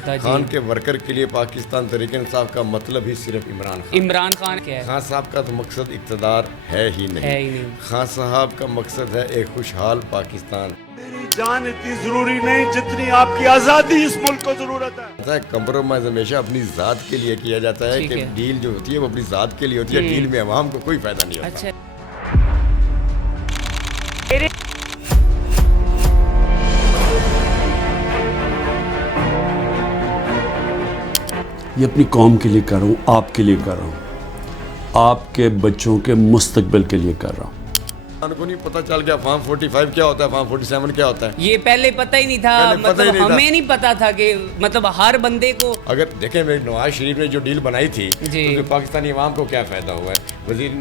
خان کے ورکر کے لیے پاکستان تحریک انصاف کا مطلب ہی صرف عمران خان کیا ہے؟ خان صاحب کا تو مقصد اقتدار ہے ہی نہیں. خان صاحب کا مقصد ہے ایک خوشحال پاکستان. میری جان اتنی ضروری نہیں جتنی آپ کی آزادی اس ملک کو ضرورت ہے. کمپرومائز ہمیشہ اپنی ذات کے لیے کیا جاتا ہے کہ ڈیل جو ہوتی ہے وہ اپنی ذات کے لیے ہوتی ہے. ڈیل میں عوام کو کوئی فائدہ نہیں ہوتا. یہ اپنی قوم کے لیے کر رہا ہوں, آپ کے لیے کر رہا ہوں, آپ کے بچوں کے مستقبل کے لیے کر رہا ہوں. ان کو نہیں پتہ چل گیا فارم 45 کیا ہوتا ہے, فارم 47 کیا ہوتا ہے. یہ پہلے پتہ ہی نہیں تھا, مطلب ہمیں نہیں پتا تھا کہ مطلب ہر بندے کو. اگر دیکھیں نواز شریف نے جو ڈیل بنائی تھی تو پاکستانی عوام کو کیا فائدہ ہوا ہے.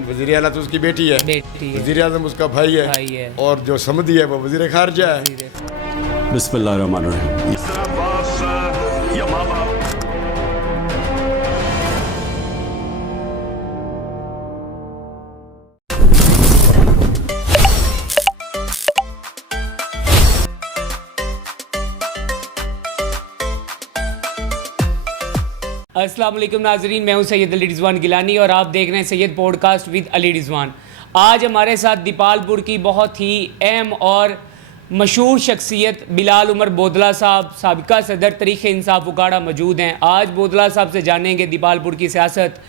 وزیر اعلیٰ تو اس کی بیٹی ہے, وزیر اعظم اس کا بھائی ہے, اور جو سمدھی ہے وہ وزیر خارجہ ہے. بسم اللہ الرحمن الرحیم. السلام علیکم ناظرین, میں ہوں سید علی رضوان گیلانی اور آپ دیکھ رہے ہیں سید پوڈ کاسٹ ود علی رضوان. آج ہمارے ساتھ دیپال پور کی بہت ہی اہم اور مشہور شخصیت بلال عمر بودلہ صاحب, سابقہ صدر تحریک انصاف اکاڑا موجود ہیں. آج بودلہ صاحب سے جانیں گے دیپال پور کی سیاست.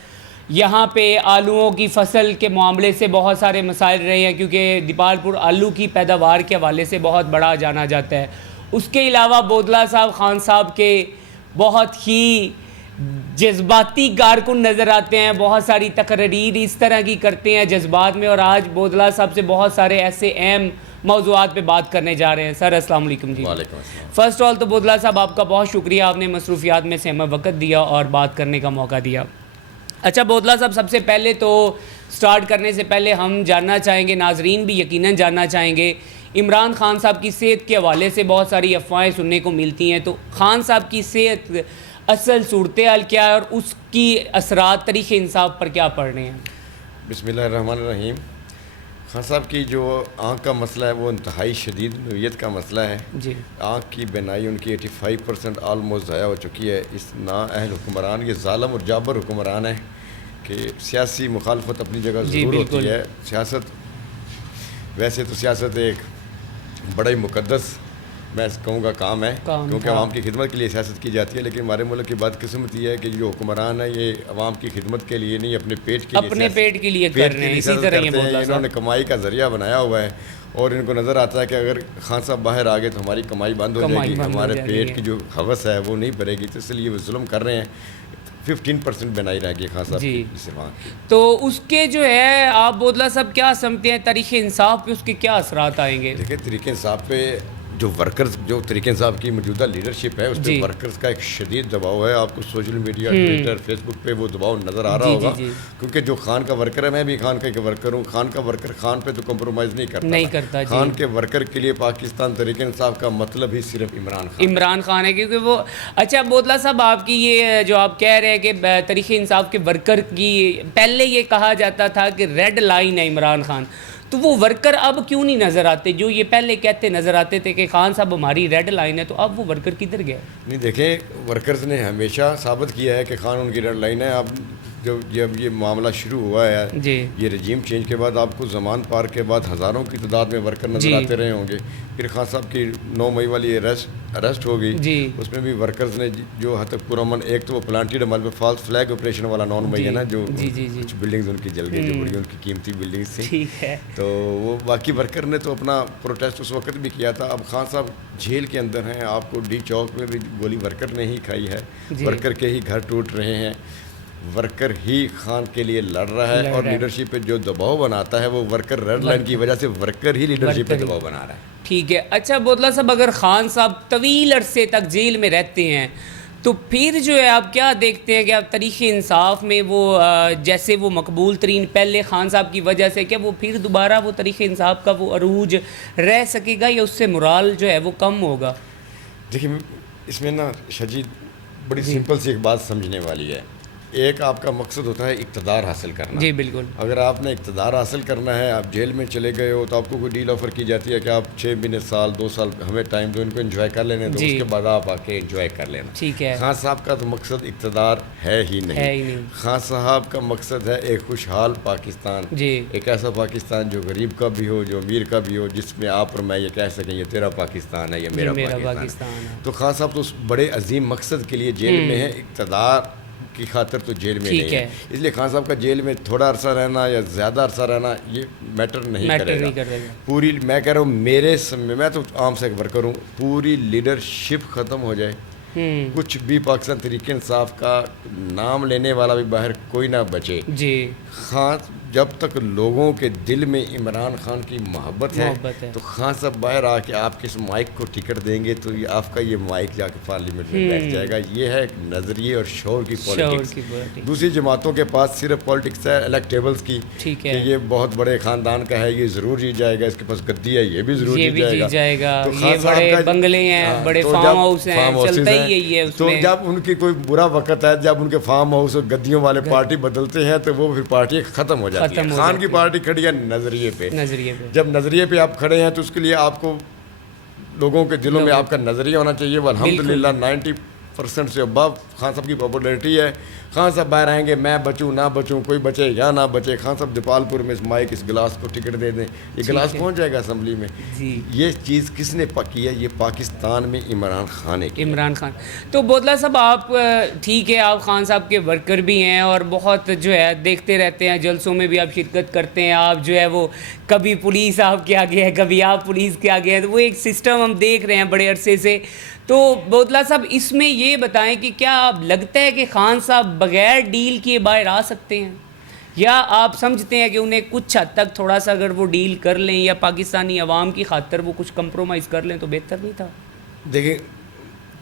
یہاں پہ آلوؤں کی فصل کے معاملے سے بہت سارے مسائل رہے ہیں کیونکہ دیپال پور آلو کی پیداوار کے حوالے سے بہت بڑا جانا جاتا ہے. اس کے علاوہ بودلہ صاحب خان صاحب کے بہت ہی جذباتی کارکن نظر آتے ہیں, بہت ساری تقریر اس طرح کی کرتے ہیں جذبات میں, اور آج بودلہ صاحب سے بہت سارے ایسے اہم موضوعات پہ بات کرنے جا رہے ہیں. سر السلام علیکم. جی وعلیکم السلام. فرسٹ آل تو بودلہ صاحب آپ کا بہت شکریہ, آپ نے مصروفیات میں سے ہمیں وقت دیا اور بات کرنے کا موقع دیا. اچھا بودلہ صاحب, سب سے پہلے تو سٹارٹ کرنے سے پہلے ہم جاننا چاہیں گے, ناظرین بھی یقیناً جاننا چاہیں گے, عمران خان صاحب کی صحت کے حوالے سے بہت ساری افواہیں سننے کو ملتی ہیں, تو خان صاحب کی صحت اصل صورتحال کیا ہے اور اس کی اثرات تحریک انصاف پر کیا پڑ رہے ہیں؟ بسم اللہ الرحمن الرحیم. خان صاحب کی جو آنکھ کا مسئلہ ہے وہ انتہائی شدید نوعیت کا مسئلہ ہے. جی, آنکھ کی بینائی ان کی 85% آلموسٹ ضائع ہو چکی ہے. اس نااہل حکمران, یہ ظالم اور جابر حکمران ہے کہ سیاسی مخالفت اپنی جگہ ضرور ہوتی ہے. سیاست ویسے تو سیاست ایک بڑا ہی مقدس میں کہوں گا کام ہے, کیونکہ عوام کی خدمت کے لیے سیاست کی جاتی ہے. لیکن ہمارے ملک کی بدقسمتی ہے کہ جو حکمران ہے یہ عوام کی خدمت کے لیے نہیں, اپنے پیٹ کے لیے, اپنے پیٹ کے لیے کر رہے ہیں. اسی طرح انہوں نے کمائی کا ذریعہ بنایا ہوا ہے, اور ان کو نظر آتا ہے کہ اگر خان صاحب باہر آ گئے تو ہماری کمائی بند ہو جائے گی, ہمارے پیٹ کی جو حوث ہے وہ نہیں بھرے گی, تو اس لیے وہ ظلم کر رہے ہیں. 15% بنائی رہ گئی خان صاحب کی. تو اس کے جو ہے آپ بودلہ صاحب کیا سمجھتے ہیں تحریک انصاف پہ اس کے کیا اثرات آئیں گے؟ دیکھیں تحریک انصاف پہ جو ورکرز, جو تحریک انصاف کی موجودہ لیڈرشپ ہے اس پہ ورکرز کا ایک شدید دباؤ ہے. آپ کو سوشل میڈیا, ٹویٹر, فیس بک پہ وہ دباؤ نظر آ رہا ہوگا, کیونکہ جو خان کا ورکر ہے, میں بھی خان کا ایک ورکر ہوں. خان کا ورکر خان پہ تو کمپرومائز نہیں کرتا. خان کے ورکر کے لیے پاکستان تحریک انصاف کا مطلب ہی صرف عمران خان ہے, کیونکہ وہ. اچھا بودلہ صاحب, آپ کی یہ جو آپ کہہ رہے ہیں کہ تحریک انصاف کے ورکر کی پہلے یہ کہا جاتا تھا کہ ریڈ لائن ہے عمران خان, تو وہ ورکر اب کیوں نہیں نظر آتے جو یہ پہلے کہتے نظر آتے تھے کہ خان صاحب ہماری ریڈ لائن ہے, تو اب وہ ورکر کدھر گئے؟ نہیں دیکھیں, ورکرز نے ہمیشہ ثابت کیا ہے کہ خان ان کی ریڈ لائن ہے. اب جب یہ معاملہ شروع ہوا ہے, یہ رجیم چینج کے بعد آپ کو زمان پارک کے بعد ہزاروں کی تعداد میں ورکر نظر آتے رہے ہوں گے. پھر خان صاحب کی 9 مئی والی ارسٹ ہو گئی, اس میں بھی ورکرز نے جو حد تک پرامن, ایک تو وہ پلانٹیڈ عمل میں فالس فلیگ آپریشن والا 9 مئی ہے نا, جو کچھ بلڈنگز ان کی جل گئی, جو بڑی ان کی قیمتی بلڈنگز تھیں, تو وہ باقی ورکر نے تو اپنا پروٹیسٹ اس وقت بھی کیا تھا. اب خان صاحب جیل کے اندر ہیں, آپ کو ڈی چوک میں بھی گولی ورکر نے ہی کھائی ہے, ورکر کے ہی گھر ٹوٹ رہے ہیں, ورکر ہی خان کے لیے لڑ رہا ہے, اور لیڈرشپ پہ جو دباؤ بناتا ہے وہ ورکر ریڈ لائن کی وجہ سے ورکر ہی لیڈرشپ پہ دباؤ بنا رہا ہے. ٹھیک ہے. اچھا بودلہ صاحب, اگر خان صاحب طویل عرصے تک جیل میں رہتے ہیں تو پھر جو ہے آپ کیا دیکھتے ہیں کہ آپ تحریک انصاف میں وہ جیسے وہ مقبول ترین پہلے خان صاحب کی وجہ سے, کیا وہ پھر دوبارہ وہ تحریک انصاف کا وہ عروج رہ سکے گا, یا اس سے مرال جو ہے وہ کم ہوگا؟ دیکھیں اس میں نا شجید بڑی سمپل سی ایک بات سمجھنے والی ہے. ایک آپ کا مقصد ہوتا ہے اقتدار حاصل کرنا. جی بالکل. اگر آپ نے اقتدار حاصل کرنا ہے, آپ جیل میں چلے گئے ہو تو آپ کو کوئی ڈیل آفر کی جاتی ہے کہ آپ 6 مہینے, سال, 2 سال ہمیں ٹائم دو, ان کو انجوائے کر لینے دو, اس کے بعد آپ آ کے انجوائے کر لینا. ٹھیک ہے. خان صاحب کا تو مقصد اقتدار ہے ہی نہیں. خان صاحب کا مقصد ہے ایک خوشحال پاکستان, ایک ایسا پاکستان جو غریب کا بھی ہو, جو امیر کا بھی ہو, جس میں آپ اور میں یہ کہہ سکیں یہ تیرا پاکستان ہے, یہ میرا پاکستان ہے. تو خان صاحب تو اس بڑے عظیم مقصد کے لیے جیل میں ہے, اقتدار کی خاطر تو جیل میں نہیں ہے. اس لیے خان صاحب کا جیل میں تھوڑا عرصہ رہنا یا زیادہ عرصہ رہنا یہ میٹر نہیں کرے گا. پوری میں کہہ رہا ہوں, میرے میں تو عام سے ایک ورکر ہوں, پوری لیڈرشپ ختم ہو جائے, کچھ بھی پاکستان تحریک انصاف کا نام لینے والا بھی باہر کوئی نہ بچے. خان جب تک لوگوں کے دل میں عمران خان کی محبت ہے تو خان صاحب باہر آ کے آپ کے اس مائک کو ٹکٹ دیں گے تو آپ کا یہ مائک جا کے پارلیمنٹ میں بیٹھ جائے گا. یہ ہے ایک نظریے اور شعور کی پالیٹکس. دوسری جماعتوں کے پاس صرف پالیٹکس ہے الیکٹیبلز کی, کہ یہ بہت بڑے خاندان کا ہے, یہ ضرور جیت جائے گا, اس کے پاس گدی ہے, یہ بھی ضرور جیت جائے گا. تو خان صاحب کا بنگلے ہیں, بڑے فارم ہاؤس ہیں, تو جب ان کی کوئی برا وقت ہے, جب ان کے فارم ہاؤس اور گدیوں والے پارٹی بدلتے ہیں تو وہ پھر پارٹی ختم ہو جاتی ہے. خان کی پارٹی کھڑی ہے نظریے پہ. جب نظریے پہ آپ کھڑے ہیں تو اس کے لیے آپ کو لوگوں کے دلوں میں آپ کا نظریہ ہونا چاہیے. الحمدللہ 90% سے ابو خان صاحب کی پاپولرٹی ہے. خان صاحب باہر آئیں گے, میں بچوں نہ بچوں, کوئی بچے یا نہ بچے, خان صاحب دیپال پور میں اس مائک اس گلاس کو ٹکٹ دے دیں, یہ گلاس پہنچ جائے گا اسمبلی میں. یہ چیز کس نے کی ہے؟ یہ پاکستان میں عمران خان ہے. عمران خان. تو بودلہ صاحب آپ ٹھیک ہے, آپ خان صاحب کے ورکر بھی ہیں اور بہت جو ہے دیکھتے رہتے ہیں, جلسوں میں بھی آپ شرکت کرتے ہیں, آپ جو ہے وہ کبھی پولیس آپ کے آگے ہے, کبھی آپ پولیس کے آگے ہے, تو وہ ایک سسٹم ہم دیکھ رہے ہیں بڑے عرصے سے. تو بودلہ صاحب اس میں یہ بتائیں کہ کیا آپ لگتا ہے کہ خان صاحب بغیر ڈیل کیے باہر آ سکتے ہیں, یا آپ سمجھتے ہیں کہ انہیں کچھ حد تک تھوڑا سا اگر وہ ڈیل کر لیں یا پاکستانی عوام کی خاطر وہ کچھ کمپرومائز کر لیں تو بہتر نہیں تھا؟ دیکھیں,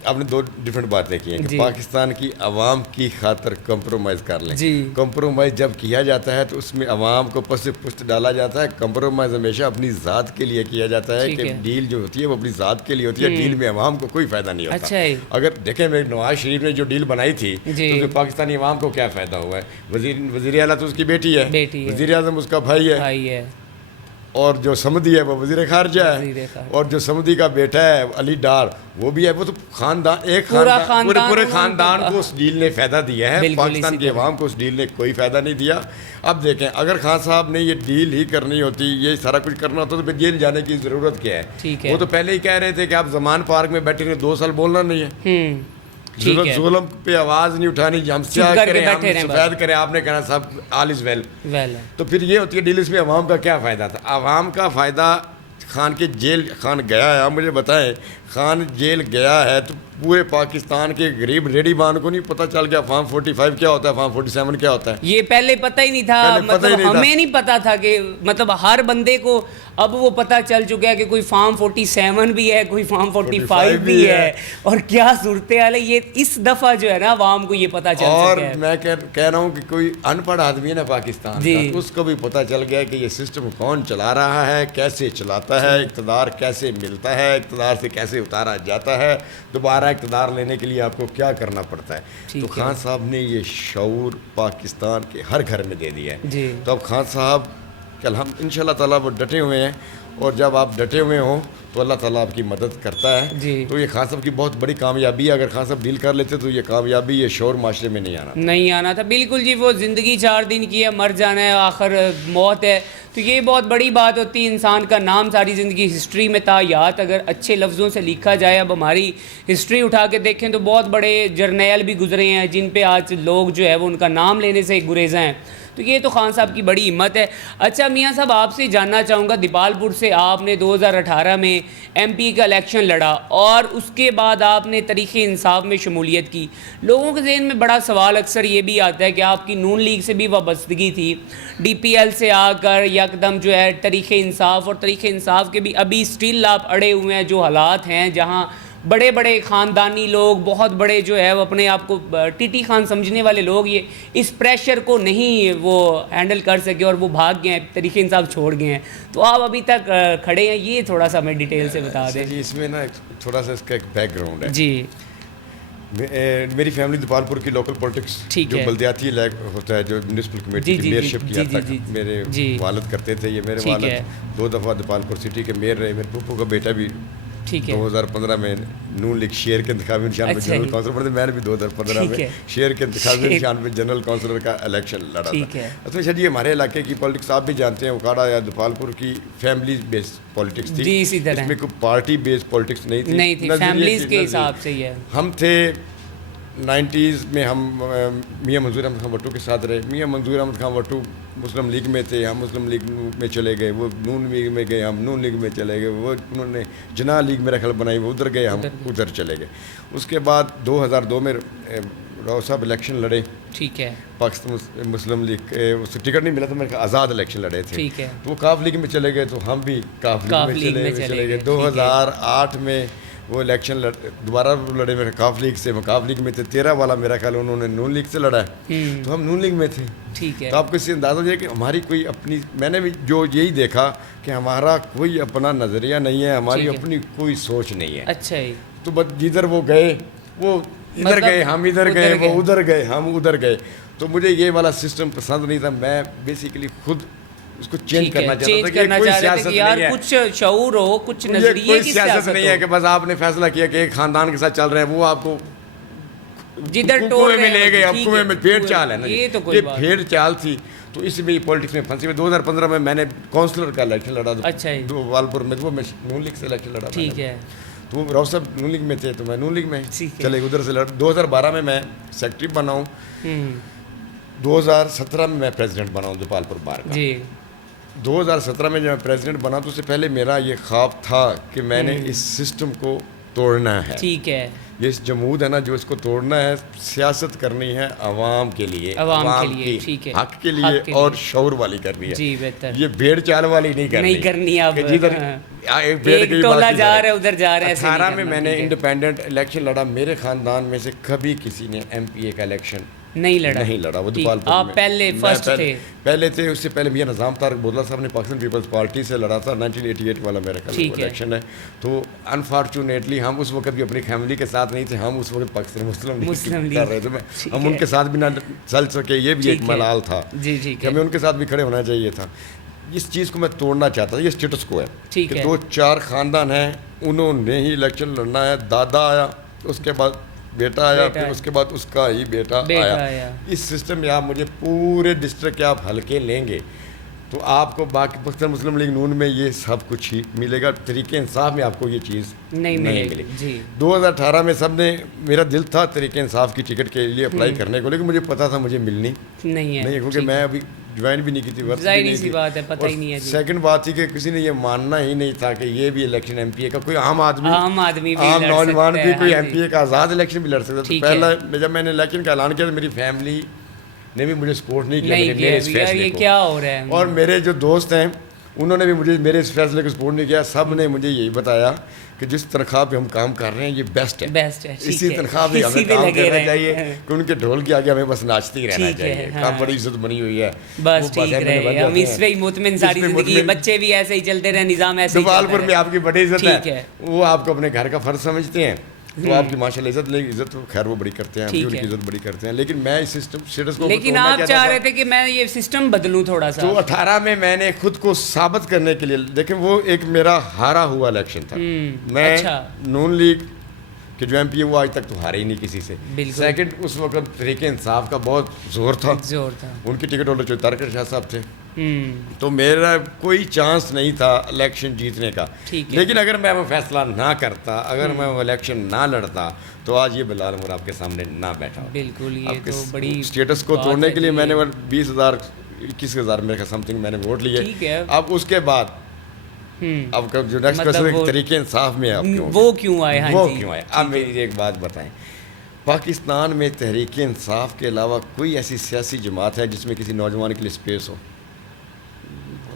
آپ نے 2 ڈفرینٹ باتیں کی ہیں کہ پاکستان کی عوام کی خاطر کمپرومائز کر لیں. کمپرومائز جب کیا جاتا ہے تو اس میں عوام کو پس پشت ڈالا جاتا ہے. کمپرومائز ہمیشہ اپنی ذات کے لیے کیا جاتا ہے, کہ ڈیل جو ہوتی ہے وہ اپنی ذات کے لیے ہوتی ہے, ڈیل میں عوام کو کوئی فائدہ نہیں ہوتا. اگر دیکھیں نواز شریف نے جو ڈیل بنائی تھی تو پاکستانی عوام کو کیا فائدہ ہوا ہے؟ وزیر اعلیٰ تو اس کی بیٹی ہے, وزیر اعظم اس کا بھائی ہے, اور جو سمدھی ہے وہ وزیر خارجہ ہے, اور جو سمدھی کا بیٹا ہے علی ڈار وہ بھی ہے. وہ تو خاندان, ایک پورے خاندان کو اس ڈیل نے فائدہ دیا ہے, پاکستان کی عوام کو اس ڈیل نے کوئی فائدہ نہیں دیا. اب دیکھیں, اگر خان صاحب نے یہ ڈیل ہی کرنی ہوتی, یہ سارا کچھ کرنا ہوتا تو پھر جیل جانے کی ضرورت کیا ہے؟ وہ تو پہلے ہی کہہ رہے تھے کہ آپ زمان پارک میں بیٹھے 2 سال بولنا نہیں ہے, ظلم پہ آواز نہیں اٹھانی, ہم سیاہ کریں, ہم سفید کریں, آپ نے کہنا صاحب آل از ویل. تو پھر یہ ہوتی ہے ڈیل, اس میں عوام کا کیا فائدہ تھا؟ عوام کا فائدہ خان کے جیل, خان گیا ہے, آپ مجھے بتائیں, خان جیل گیا ہے تو پورے پاکستان کے غریب ریڈی بان کو نہیں پتہ چل گیا فارم 45 کیا ہوتا ہے, فارم 47 کیا ہوتا ہے؟ یہ پہلے پتہ ہی نہیں تھا, مطلب ہمیں نہیں پتہ تھا کہ مطلب ہر بندے کو اب وہ پتہ چل چکا ہے کہ کوئی فارم 47 بھی ہے, کوئی فارم 45 بھی ہے, اور کیا صورتحال ہے. یہ اس دفعہ جو ہے نا عوام کو یہ پتہ چل چکا ہے. اور میں کہہ رہا ہوں کہ کوئی ان پڑھ آدمی ہے نا پاکستان کا, اس کو بھی پتہ چل گیا کہ یہ سسٹم کون چلا رہا ہے, کیسے چلاتا ہے, اقتدار کیسے ملتا ہے, اقتدار سے کیسے اتارا جاتا ہے, دوبارہ اقتدار لینے کے لیے آپ کو کیا کرنا پڑتا ہے. تو خان صاحب نے یہ شعور پاکستان کے ہر گھر میں دے دیا ہے. تو اب خان صاحب کل ہم انشاءاللہ تعالیٰ وہ ڈٹے ہوئے ہیں, اور جب آپ ڈٹے ہوئے ہوں تو اللہ تعالیٰ آپ کی مدد کرتا ہے. تو یہ خان صاحب کی بہت بڑی کامیابی ہے. اگر خان صاحب ڈیل کر لیتے تو یہ کامیابی, یہ شور معاشرے میں نہیں آنا تھا. بالکل جی, وہ زندگی 4 دن کی ہے, مر جانا ہے, آخر موت ہے. تو یہ بہت بڑی بات ہوتی ہے, انسان کا نام ساری زندگی ہسٹری میں تا یاد اگر اچھے لفظوں سے لکھا جائے. اب ہماری ہسٹری اٹھا کے دیکھیں تو بہت بڑے جرنیل بھی گزرے ہیں جن پہ آج لوگ جو ہے وہ ان کا نام لینے سے گریزاں ہیں. تو یہ تو خان صاحب کی بڑی ہمت ہے. اچھا میاں صاحب, آپ سے جاننا چاہوں گا, دیپال پور سے آپ نے 2018 میں ایم پی کا الیکشن لڑا اور اس کے بعد آپ نے تحریک انصاف میں شمولیت کی. لوگوں کے ذہن میں بڑا سوال اکثر یہ بھی آتا ہے کہ آپ کی نون لیگ سے بھی وابستگی تھی, ڈی پی ایل سے آ کر یکدم جو ہے تحریک انصاف, اور تحریک انصاف کے بھی ابھی سٹل آپ اڑے ہوئے ہیں جو حالات ہیں جہاں بڑے بڑے خاندانی لوگ, بہت بڑے جو ہے وہ اپنے آپ کو ٹی ٹی خان سمجھنے والے لوگ, یہ اس پریشر کو نہیں وہ ہینڈل کر سکے اور وہ بھاگ گئے ہیں, تحریک انصاف چھوڑ گئے ہیں. تو آپ ابھی تک کھڑے ہیں, یہ تھوڑا سا ہمیں ڈیٹیل سے بتا دیں. جی, اس میں نا تھوڑا سا اس کا ایک بیک گراؤنڈ ہے. جی, میری فیملی دیپالپور کی لوکل پولیٹکس جو بلدیاتی ہوتا ہے جو میونسپل کمیٹی کی میئرشپ کیا تھا میرے والد کرتے تھے. یہ میرے والد 2 دفعہ دیپالپور سٹی کے میئر رہے. میرے پھپھو کا بیٹا بھی 2015 میں نون لیگ شیئر کے انتخابی نشان پہ جنرل کونسلر پڑھتے. میں نے بھی 2015 میں شیئر کے انتخابی نشان پہ جنرل کونسلر کا الیکشن لڑا تھا. اصل میں یہ ہمارے علاقے کی پالیٹکس آپ بھی جانتے ہیں, اوکاڑا یا دیپالپور کی فیملی بیس پالیٹکس تھی. اس میں کوئی پارٹی بیس پالیٹکس نہیں تھی, فیملیز کے حساب سے. یہ ہم تھے 90s میں, ہم میاں منظور احمد خان وٹو کے ساتھ رہے. میاں منظور احمد خان وٹو مسلم لیگ میں تھے, ہم مسلم لیگ میں چلے گئے. وہ نون لیگ میں گئے, ہم نون لیگ میں چلے گئے. وہ انہوں نے جناح لیگ میرا خیال بنائی, وہ ادھر گئے, ہم ادھر چلے گئے. اس کے بعد 2002 میں راؤ صاحب الیکشن لڑے. ٹھیک ہے. پاکستان مسلم لیگ اس سے ٹکٹ نہیں ملا تو میرے آزاد الیکشن لڑے تھے. ٹھیک ہے. تو وہ کاف لیگ میں چلے گئے, تو ہم بھی کاف لیگ میں چلے گئے. 2008 میں وہ الیکشن دوبارہ لڑے میرے کاف لیگ سے. وہ کاف لیگ میں تھے. 13 والا میرا خیال انہوں نے نون لیگ سے لڑا ہے, تو ہم نون لیگ میں تھے. ٹھیک ہے. تو آپ کو اس سے اندازہ ہو جائے کہ ہماری کوئی اپنی, میں نے بھی جو یہی دیکھا کہ ہمارا کوئی اپنا نظریہ نہیں ہے, ہماری اپنی کوئی سوچ نہیں ہے. اچھا ہی. تو بس جدھر وہ گئے وہ ادھر گئے, ہم ادھر گئے, وہ ادھر گئے, ہم ادھر گئے. تو مجھے یہ والا سسٹم پسند نہیں تھا. میں بیسیکلی خود اس کو چینج کرنا چاہتا تھا کہ کوئی سیاست نہیں ہے, کچھ شعور ہو, کچھ نظریے کی سیاست نہیں ہے کہ بس آپ نے فیصلہ کیا کہ ایک خاندان کے ساتھ چل رہے ہیں, وہ آپ کو جدھر کنویں میں لے گئے. اب کنویں میں بھیڑ چال ہے نا, یہ بھیڑ چال تھی. تو اس میں پولیٹکس میں پھنسی. 2015 میں نے کونسلر کا الیکشن لڑا تھا. اچھا. دیپالپور میں, وہ میں نون لیگ سے الیکشن لڑا. ٹھیک ہے. تو راؤ صاحب نون لیگ میں تھے, تو میں نون لیگ میں چلے ادھر سے لڑ. 2012 میں سیکرٹری بنا ہوں. 2017 میں میں پریزیڈنٹ بنا ہوں دیپالپور بار کا. 2017 میں جب میں پریزیڈنٹ بنا تو اس سے پہلے میرا یہ خواب تھا کہ میں نے اس سسٹم کو توڑنا ہے. ٹھیک ہے. یہ جمود ہے نا جو اس کو توڑنا ہے, سیاست کرنی ہے عوام کے لیے, عوام کے حق کے لیے اور شعور والی کرنی ہے. جی بہتر. یہ بھیڑ چال والی نہیں کرنی. اب ایک ٹولہ جا رہا ہے ادھر جا رہا ہے. 18 میں نے انڈیپینڈنٹ الیکشن لڑا. میرے خاندان میں سے کبھی کسی نے ایم پی اے کا الیکشن نہیں لڑا. وہ دیپالپور آپ پہلے فرسٹ تھے. پہلے تھے. اس سے پہلے میاں نظام طارق بودلہ صاحب نے پاکستان پیپلز پارٹی سے لڑا تھا. 1988 والا میرا الیکشن ہے. تو انفارچونیٹلی ہم اس وقت بھی اپنی فیملی کے ساتھ نہیں تھے. ہم اس وقت پاکستان مسلم لیگ کر رہے تھے. ہم ان کے ساتھ بھی نہ چل سکے, یہ بھی ایک ملال تھا کہ ہمیں ان کے ساتھ بھی کھڑے ہونا چاہیے تھا. اس چیز کو میں توڑنا چاہتا تھا. یہ اسٹیٹس کو ہے کہ 2-4 خاندان ہیں, انہوں نے ہی الیکشن لڑنا ہے. دادا آیا, اس کے بعد بیٹا آیا, پھر اس کے بعد اس کا ہی بیٹا آیا. اس سسٹم میں آپ مجھے پورے ڈسٹرکٹ کے آپ ہلکے لیں گے تو آپ کو باقی پاکستان مسلم لیگ نون میں یہ سب کچھ ہی ملے گا. طریقے انصاف میں آپ کو یہ چیز نہیں ملے. 2018 میں سب نے, میرا دل تھا طریقے انصاف کی ٹکٹ کے لیے اپلائی کرنے کو, لیکن مجھے پتا تھا مجھے ملنی نہیں ہے کیونکہ میں ابھی جوائن بھی نہیں کی تھی. سیکنڈ بات تھی کہ کسی نے یہ ماننا ہی نہیں تھا کہ یہ بھی الیکشن ایم پی اے کا کوئی عام آدمی عام نوجوان بھی کوئی ایم پی اے کا آزاد الیکشن بھی لڑ سکتا. تو پہلا جب میں نے الیکشن کا اعلان کیا تو میری فیملی نے بھی مجھے سپورٹ نہیں کیا میرے اس فیصلے کو. کیا ہو رہا ہے. اور میرے جو دوست ہیں انہوں نے بھی مجھے میرے اس فیصلے کو سپورٹ نہیں کیا. سب نے مجھے یہی بتایا کہ جس تنخواہ پہ ہم کام کر رہے ہیں یہ بیسٹ ہے. اسی تنخواہ پہ ہمیں کام کرنا چاہیے کہ ان کے ڈھول کے آگے ہمیں بس ناچتے ہی رہنا چاہیے. کام بڑی عزت بنی ہوئی ہے. بس ٹھیک رہے, ہم اس پہ مطمئن ساری زندگی, بچے بھی ایسے ہی چلتے رہے, نظام ایسے ہی. دیپالپور میں آپ کی بڑی عزت ہے, وہ آپ کو اپنے گھر کا فرض سمجھتے ہیں. تو آپ کی ماشاءاللہ عزت خیر وہ بڑی کرتے ہیں, ہم بھی ان کی عزت بڑی کرتے ہیں. لیکن میں اس سسٹم اسٹیٹس کو, لیکن آپ چاہ رہے تھے کہ میں یہ سسٹم بدلوں تھوڑا سا. تو 18 میں نے خود کو ثابت کرنے کے لیے, دیکھیں وہ ایک میرا ہارا ہوا الیکشن تھا. میں نون لیگ کہ جو ایم پی وہ آج تک تو ہارے ہی نہیں کسی سے. سیکنڈ اس وقت طریقے انصاف کا بہت زور تھا. ان کی ٹکٹ ہولڈر جو تارکر شاہ صاحب تھے, تو میرا کوئی چانس نہیں تھا الیکشن جیتنے کا. لیکن اگر میں وہ فیصلہ نہ کرتا, اگر میں وہ الیکشن نہ لڑتا تو آج یہ بلال عمر آپ کے سامنے نہ بیٹھا. بالکل. یہ تو بڑی اسٹیٹس کو توڑنے کے لیے میں نے 20,000 میرے سم تھنگ میں نے ووٹ لیے. اب اس کے بعد اب جو نیکسٹ طریقے انصاف میں وہ کیوں آئے. اب میری ایک بات بتائیں, پاکستان میں تحریک انصاف کے علاوہ کوئی ایسی سیاسی جماعت ہے جس میں کسی نوجوان کے لیے اسپیس ہو؟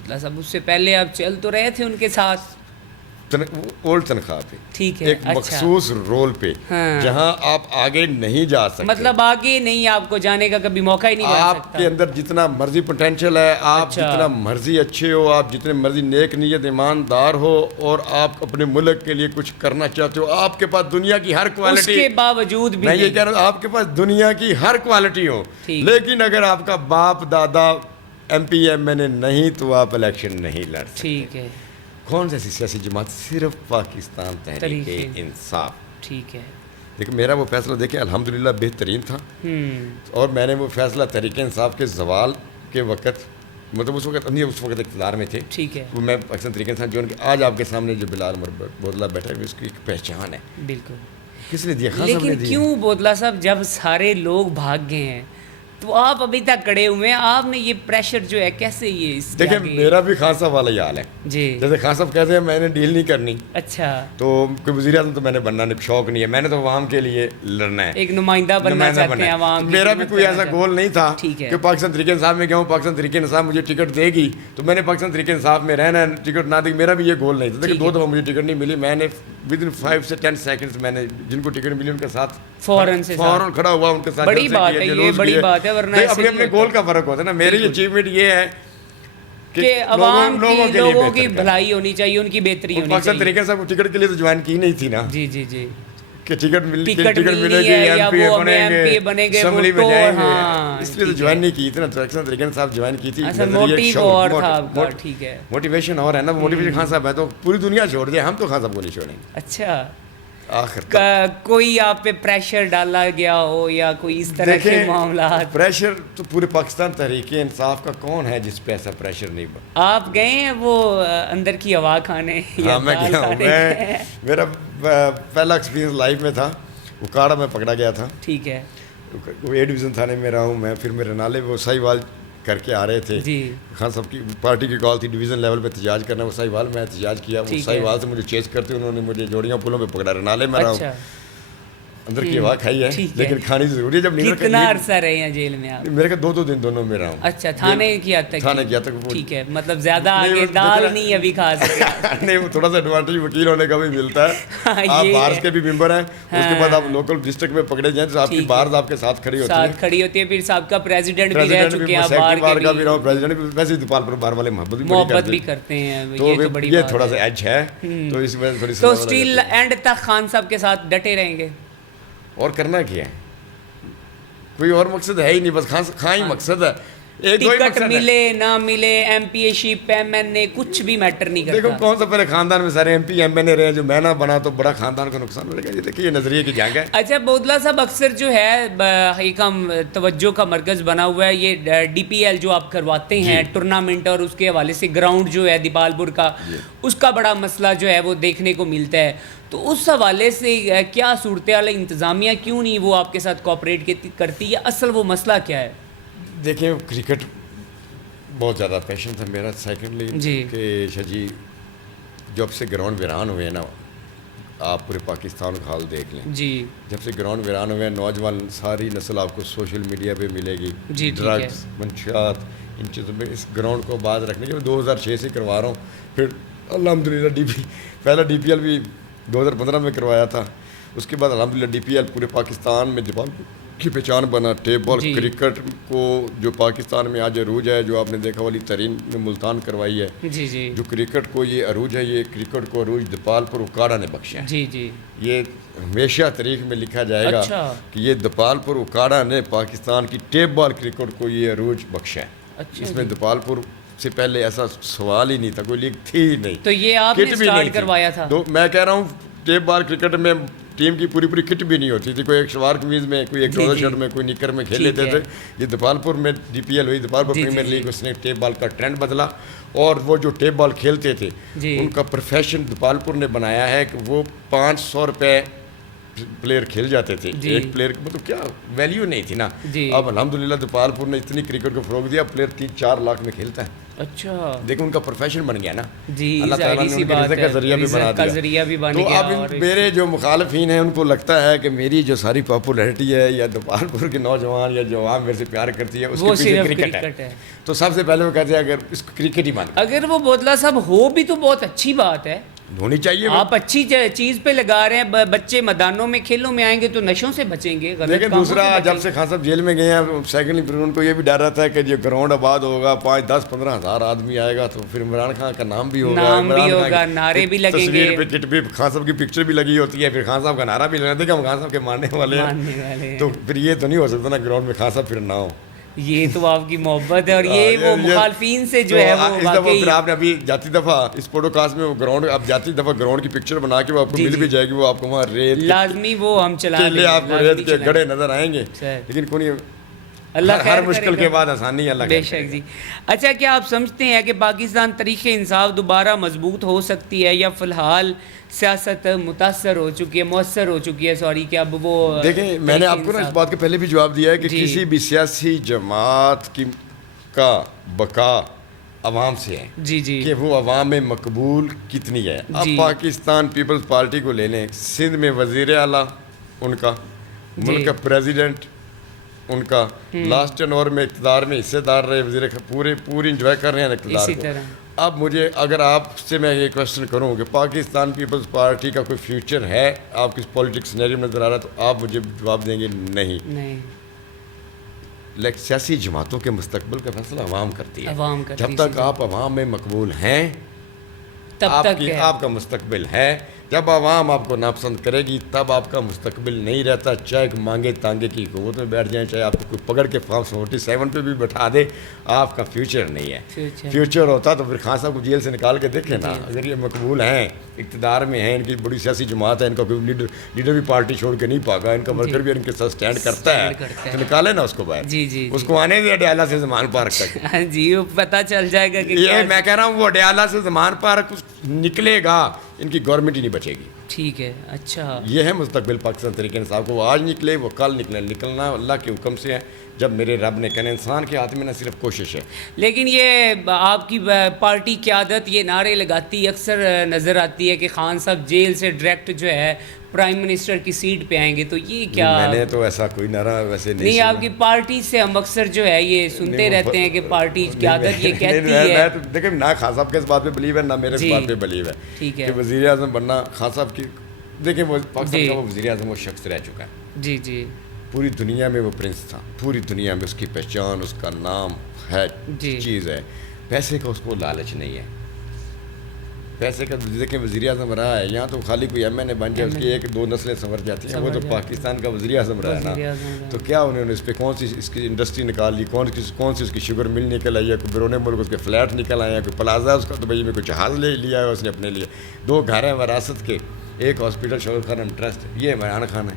صاحب اس سے پہلے آپ چل تو رہے تھے ان کے ساتھ, اولڈ تنخواہ پہ، ٹھیک ہے، ایک مخصوص رول پہ، جہاں آپ آگے نہیں جا سکتے، مطلب آگے نہیں آپ کو جانے کا کبھی موقع ہی نہیں مل سکتا. آپ کے اندر جتنا مرضی پوٹینشیل ہے، آپ جتنا مرضی اچھے ہو، آپ جتنے مرضی نیک نیت ایماندار ہو اور آپ اپنے ملک کے لیے کچھ کرنا چاہتے ہو، آپ کے پاس دنیا کی ہر کوالٹی، اس کے باوجود بھی میں یہ کہہ رہا ہوں آپ کے پاس دنیا کی ہر کوالٹی ہو، لیکن اگر آپ کا باپ دادا ایم پی ایم این اے نہیں تو آپ الیکشن نہیں لڑ سکتے. ٹھیک ہے. کون سی سیاسی جماعت؟ صرف پاکستان تحریک انصاف. ٹھیک ہے. دیکھیں میرا وہ فیصلہ دیکھیں الحمدللہ بہترین تھا، اور میں نے وہ فیصلہ تحریک انصاف کے زوال کے وقت، مطلب اس وقت اقتدار میں تھے، ٹھیک ہے، وہ میں پاکستان تحریک انصاف جو ان کے آج آپ کے سامنے جو بلال بودلہ بیٹھا ہے اس کی ایک پہچان ہے. بالکل. کس نے دیا؟ خان صاحب نے لیکن دیا. کیوں بودلہ صاحب جب سارے لوگ بھاگ گئے ہیں تو آپ ابھی تک کڑے ہوئے ہیں، آپ نے یہ پریشر جو ہے کیسے یہ اس دیکھیں میرا بھی خان صاحب والا ہی حال ہے. جی. جیسے خان صاحب کہتے ہیں میں نے ڈیل نہیں کرنی، اچھا، تو کوئی وزیر اعظم تو میں نے بننا شوق نہیں ہے، میں نے تو عوام کے لیے لڑنا ہے، ایک نمائندہ بننا چاہتے ہیں عوام. میرا بھی کوئی ایسا گول نہیں تھا کہ پاکستان تحریک انصاف میں گیا پاکستان تحریک انصاف مجھے ٹکٹ دے گی تو میں نے پاکستان تحریک انصاف میں رہنا ہے، ٹکٹ نہ دے. میرا بھی یہ گول نہیں تھا. دیکھیں 2 دفعہ مجھے ٹکٹ نہیں ملی، میں نے ود ان 5 سے 10 سیکنڈز میں نے جن کو ٹکٹ ملی ان کے ساتھ فوراً کھڑا ہوا، ان کے ساتھ. بڑی بات ہے یہ، بڑی بات ہے، ورنہ اپنے اپنے گول کا فرق ہوتا ہے نا. میری اچیومنٹ یہ ہے کہ عوام کی، لوگوں کی بھلائی ہونی چاہیے، ان کی بہتری ہونی چاہیے. پاکستان تحریک انصاف ٹکٹ کے لیے تو جوائن کی نہیں تھی نا. جی جی جی. کہ ٹکٹ ملے گی، ایم پی اے بنیں گے، اسمبلی میں جائیں گے، اس لیے تو جوائن نہیں کی تھی نا. پاکستان تحریک انصاف جوائن کی تھی. ٹھیک ہے، موٹیویشن اور ہے نا. موٹیویشن خان صاحب ہے تو پوری دنیا چھوڑ دے، ہم تو خان صاحب کو نہیں چھوڑیں. اچھا، آخر کوئی آپ پہ پریشر ڈالا گیا ہو یا کوئی اس طرح کے معاملات؟ پریشر تو پورے پاکستان تحریک انصاف کا کون ہے جس پہ ایسا پریشر نہیں بنا. آپ گئے ہیں وہ اندر کی ہوا کھانے؟ ہاں میں گیا ہوں. میرا پہلا ایکسپیرینس لائف میں تھا، اکاڑا میں پکڑا گیا تھا. ٹھیک ہے. وہ اے ڈویژن تھانے میں رہا ہوں میں. پھر میرے نالے وہ ساہیوال کر کے آ رہے تھے. خان صاحب کی پارٹی کی کال تھی ڈویژن لیول پہ احتجاج کرنا. وہ ساہیوال میں احتجاج کیا. وہ ساہیوال سے مجھے چیز کرتے انہوں نے مجھے جوڑیاں پلوں پہ پکڑا. رنالے میں رہا ہوں. اندر کی ہوا کھائی ہے لیکن کھانی ضروری ہے. جب کتنا عرصہ رہے ہیں جیل میں آپ؟ میرے کا 2 دن دونوں میں رہا ہوں. اچھا، تھانے کی حد تک؟ تھانے کی حد تک. ٹھیک ہے، مطلب زیادہ آگے دال نہیں ابھی کھا سکتے. نہیں، وہ تھوڑا سا ایڈوانٹیج وکیل ہونے کا بھی ملتا ہے. آپ بارز کے بھی ممبر ہیں، اس کے بعد آپ لوکل ڈسٹرکٹ میں پکڑے جائیں تو آپ کی بارز آپ کے ساتھ کھڑی ہوتی ہے. پھر صاحب کا پریزیڈنٹ بھی رہ چکے ہیں، بار کا بھی رہا ہوں. پریزیڈنٹ بھی ویسے دیپال پور بار والے محبت بھی کرتے ہیں. یہ تھوڑا سا ایج ہے تو اس وجہ سے تھوڑی سی. تو اسٹیل اینڈ تک خان صاحب کے ساتھ ڈٹے رہیں گے؟ اور کرنا کیا ہے؟ کوئی اور مقصد ہے ہی نہیں، بس خان ہی مقصد ہے. ٹکٹ ملے نہ ملے، ایم پی اے شپ، ایم این اے، کچھ بھی میٹر نہیں کرتا. دیکھو کون سا پہلے خاندان میں سارے ایم پی ایم این اے رہے، جو میں نہ بنا تو بڑا خاندان کو نقصان ملے گا. یہ دیکھیے یہ نظریے کی جنگ ہے. اچھا بودلہ صاحب، اکثر جو ہے ایک توجہ کا مرکز بنا ہوا ہے یہ ڈی پی ایل جو آپ کرواتے ہیں ٹورنامنٹ، اور اس کے حوالے سے گراؤنڈ جو ہے دیپال پور کا، اس کا بڑا مسئلہ جو ہے وہ دیکھنے کو ملتا ہے. تو اس حوالے سے کیا صورتحال ہے؟ انتظامیہ کیوں نہیں وہ آپ کے ساتھ کوآپریٹ کرتی ہے؟ اصل وہ مسئلہ کیا ہے؟ دیکھیں کرکٹ بہت زیادہ پیشن تھا میرا. سیکنڈلی کہ شاہ جی جب سے گراؤنڈ ویران ہوئے نا، آپ پورے پاکستان کا حال دیکھ لیں. جی، جب سے گراؤنڈ ویران ہوئے، نوجوان ساری نسل آپ کو سوشل میڈیا پہ ملے گی. ڈرگس، منشیات، ان چیزوں میں اس گراؤنڈ کو آباد رکھنے کے 2006 سے کروا رہا ہوں. پھر الحمدللہ پہلا ڈی پی ایل بھی 2015 میں کروایا تھا. اس کے بعد الحمدللہ ڈی پی ایل پورے پاکستان میں دیپال کی پہچان بنا. ٹیپ بال کرکٹ کو جو پاکستان میں آج عروج ہے، جو آپ نے دیکھا والی ترین میں ملتان کروائی ہے. جو کرکٹ کو یہ عروج ہے، یہ کرکٹ کو عروج دیپال پور اکاڑا نے بخشا ہے. یہ ہمیشہ تاریخ میں لکھا جائے گا کہ یہ دیپال پور اکاڑا نے پاکستان کی ٹیپ بال کرکٹ کو یہ عروج بخشا ہے. اس میں دیپال پور سے پہلے ایسا سوال ہی نہیں تھا، کوئی لیگ تھی ہی نہیں. تو یہ آپ نے سٹارٹ کروایا تھا؟ میں کہہ رہا ہوں ٹیپ بال کرکٹ میں ٹیم کی پوری کٹ بھی نہیں ہوتی تھی. کوئی ایک شلوار قمیض میں، کوئی ایک ٹراؤزر شرٹ میں، کوئی نکر میں کھیل لیتے تھے. یہ دیپال پور میں ڈی پی ایل ہوئی، دیپال پور پریمیئر لیگ، اس نے ٹیپ بال کا ٹرینڈ بدلا. اور وہ جو ٹیپ بال کھیلتے تھے ان کا پروفیشن دیپال پور نے بنایا ہے کہ وہ 500 روپے پلیئر کھیل جاتے تھے. ایک پلیئر مطلب کیا ویلیو نہیں تھی نا. اب الحمدللہ دیپال پور نے اتنی کرکٹ کو فروغ دیا، پلیئر 3-4 لاکھ میں کھیلتا ہے. اچھا، دیکھو ان کا پروفیشن بن گیا نا. اللہ تعالیٰ نے ان کے رزق کا ذریعہ بھی بنا دیا. تو اب میرے جو مخالفین ہیں ان کو لگتا ہے کہ میری جو ساری پاپولیرٹی ہے یا دیپال پور کے نوجوان یا جو عوام میرے سے پیار کرتی ہے اس کے پیچھے کرکٹ ہے. تو سب سے پہلے وہ کہتے ہیں اگر اس کو کرکٹ ہی مان. اگر وہ بودلہ صاحب ہو بھی تو بہت اچھی بات ہے. ہونی چاہیے. آپ اچھی چیز پہ لگا رہے ہیں. بچے میدانوں میں کھیلوں میں آئیں گے تو نشوں سے بچیں گے. لیکن دوسرا جب سے خان صاحب جیل میں گئے ہیں سیکنڈلی پھر ان کو یہ بھی ڈر رہتا ہے کہ جو گراؤنڈ آباد ہوگا 5, 10, 15 ہزار آدمی آئے گا تو پھر عمران خان کا نام بھی ہوگا, نعرے بھی لگیں گے, تصویر پہ کٹ بھی خان صاحب کی پکچر بھی لگی ہوتی ہے, پھر خان صاحب کا نعرہ بھی لگا دیکھا ہم خان صاحب کے ماننے والے ہیں. تو پھر یہ تو نہیں ہو سکتا نا گراؤنڈ میں خان صاحب پھر نہ ہو. یہ تو آپ کی محبت ہے اور یہ وہ مخالفین سے جو ہے وہ واقعی. پھر آپ نے ابھی جاتی دفعہ اس پوڈ کاسٹ میں وہ گراؤنڈ اب جاتی دفعہ گراؤنڈ کی پکچر بنا کے وہ آپ کو مل بھی جائے گی. وہ آپ کو وہاں ریت لازمی وہ ہم چلا لے آپ کو ریت کے گڑھے نظر آئیں گے. لیکن کون اللہ ہر مشکل کے بعد آسانی اللہ بے شک جی. اچھا کیا آپ سمجھتے ہیں کہ پاکستان تاریخ انصاف دوبارہ مضبوط ہو سکتی ہے یا فی الحال سیاست متاثر ہو چکی ہے, مؤثر ہو چکی ہے سوری کہ اب وہ دیکھیں میں نے آپ کو نا اس بات کے پہلے بھی جواب دیا ہے کہ کسی بھی سیاسی جماعت کی کا بقا عوام سے ہے جی جی کہ وہ عوام میں مقبول کتنی ہے. اب پاکستان پیپلز پارٹی کو لے لیں, سندھ میں وزیر اعلیٰ ان کا, ملک کا پریزیڈنٹ ان کا, لاسٹ ٹرن میں اقتدار میں حصے دار رہے وزیر, پوری انجوائے کر رہے ہیں اقتدار کو. اب مجھے اگر آپ سے میں یہ کوشچن کروں کہ پاکستان پیپلز پارٹی کا کوئی فیوچر ہے آپ کی پولیٹکس سینیریو میں نظر آ رہا ہے تو آپ مجھے جواب دیں گے نہیں. لیکن سیاسی جماعتوں کے مستقبل کا فیصلہ عوام کرتی ہے. جب تک آپ عوام میں مقبول ہیں آپ کا مستقبل ہے. جب عوام آپ کو ناپسند کرے گی تب آپ کا مستقبل نہیں رہتا. چاہے مانگے تانگے کی قوت میں بیٹھ جائیں, چاہے آپ کو کوئی پکڑ کے فارم 47 پہ بھی بٹھا دے, آپ کا فیوچر نہیں ہے. فیوچر ہوتا تو پھر خان صاحب کو جیل سے نکال کے دیکھیں نا. اگر یہ مقبول ہیں, اقتدار میں ہیں, ان کی بڑی سیاسی جماعت ہے, ان کا کوئی لیڈر بھی پارٹی چھوڑ کے نہیں بھاگا, ان کا ورکر بھی ان کے ساتھ اسٹینڈ کرتا ہے, تو نکالے نا اس کو باہر. اس کو آنے دے اڈیالہ سے زمان پارک تک. جی وہ پتہ چل جائے گا کہ یہ میں کہہ رہا ہوں وہ اڈیالہ سے زمان پارک نکلے گا, ان کی گورنمنٹ ہی نہیں بچے گی. ٹھیک ہے. اچھا یہ ہے مستقبل پاکستان طریقے انصاف کو. وہ آج نکلے وہ کل نکلے, نکلنا اللہ کے حکم سے ہے جب میرے رب نے کہنا. انسان کے ہاتھ میں نہ صرف کوشش ہے. لیکن یہ آپ کی پارٹی قیادت یہ نعرے لگاتی اکثر نظر آتی ہے کہ خان صاحب جیل سے ڈائریکٹ جو ہے پرائم منسٹر کی سیٹ پہ آئیں گے, تو یہ کیا؟ میں نے تو ایسا کوئی نعرہ ویسے نہیں آپ کی پارٹی سے ہم اکثر جو ہے یہ سنتے رہتے ہیں کہ پارٹی قیادت یہ کہتی ہے. دیکھیں نہ خان صاحب کے اس بات پہ بلیو ہے نہ میرے اس بات پہ بلیو ہے. ٹھیک ہے کہ وزیر اعظم بننا خان صاحب کی, دیکھیں وہ پاکستان کا وہ وزیر اعظم وہ شخص رہ چکا ہے. جی جی پوری دنیا میں وہ پرنس تھا, پوری دنیا میں اس کی پہچان, اس کا نام ہے, چیز ہے. پیسے کا اس کو لالچ نہیں ہے. پیسے کا دیکھیں وزیر اعظم رہا ہے, یہاں تو خالی کوئی ایم این اے بن جائے اس کی 1-2 نسلیں سنور جاتی ہیں. وہ تو پاکستان کا وزیر اعظم رہا ہے نا. تو کیا انہوں نے اس پہ کون سی اس کی انڈسٹری نکال لی, کون سی اس کی شوگر مل نکل آئی ہے, کوئی بیرون ملک اس کے فلیٹ نکل آئے ہیں, کوئی پلازا اس کا دبئی میں کوئی جہاز لے لیا ہے اس نے اپنے لیے, 2 گھر ہیں وراثت کے, 1 ہاسپٹل شوگر خان ٹرسٹ, یہ عمران خان ہے.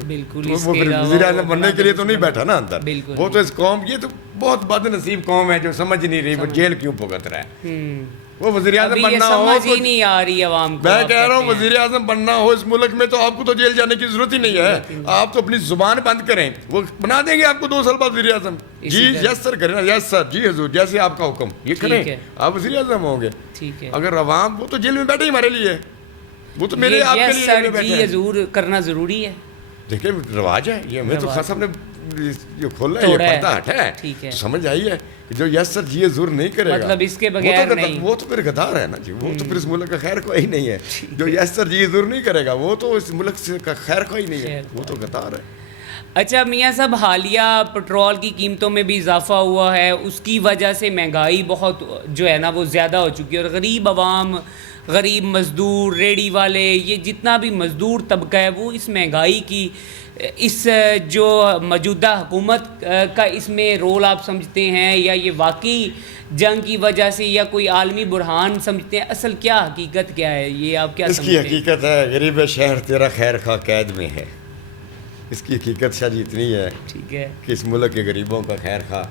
بالکل وہ پھر وزیر اعظم بننے کے لیے تو نہیں بیٹھا نا اندر. وہ تو اس قوم, یہ تو بہت بد نصیب قوم ہے جو سمجھ نہیں رہی وہ جیل کیوں بھگت رہا ہے. وہ وزیر اعظم بننا ہو, سمجھ ہی نہیں آ رہی عوام کو. میں کہہ رہا ہوں وزیر اعظم بننا ہو اس ملک میں تو آپ کو تو جیل جانے کی ضرورت ہی نہیں ہے. آپ تو اپنی زبان بند کریں, وہ بنا دیں گے آپ کو 2 سال بعد وزیر اعظم. جی یس سر کریں, یس سر, جی حضور, جیسے آپ کا حکم, یہ کریں, آپ وزیر اعظم ہوں گے. اگر عوام, وہ تو جیل میں بیٹھے ہی ہمارے لیے, وہ تو میرے آپ کے لیے بیٹھے ہیں. حضور کرنا ضروری ہے. دیکھیں رواج ہے یہ, ہمیں تو خاص صاحب نے جو کھولا ہے یہ پردہ ہٹا ہے, سمجھ آئی ہے جو یس سر جی حضور نہیں کرے گا مطلب اس کے بغیر نہیں, وہ تو پھر غدار ہے نا جی. وہ تو پھر اس ملک کا خیر کوئی نہیں ہے. جو یس سر جی حضور نہیں کرے گا وہ تو اس ملک سے کا خیر کوئی نہیں ہے, وہ تو غدار ہے. اچھا میاں صاحب, حالیہ پٹرول کی قیمتوں میں بھی اضافہ ہوا ہے, اس کی وجہ سے مہنگائی بہت جو ہے نا وہ زیادہ ہو چکی ہے, اور غریب عوام, غریب مزدور, ریڑھی والے, یہ جتنا بھی مزدور طبقہ ہے وہ اس مہنگائی کی, اس جو موجودہ حکومت کا اس میں رول آپ سمجھتے ہیں, یا یہ واقعی جنگ کی وجہ سے, یا کوئی عالمی بحران سمجھتے ہیں؟ اصل کیا حقیقت کیا ہے, یہ آپ کیا سمجھتے ہیں؟ اس کی حقیقت ہے غریب شہر تیرا خیر خواہ قید میں ہے. اس کی حقیقت شاید اتنی ہے ٹھیک ہے کہ اس ملک کے غریبوں کا خیر خواہ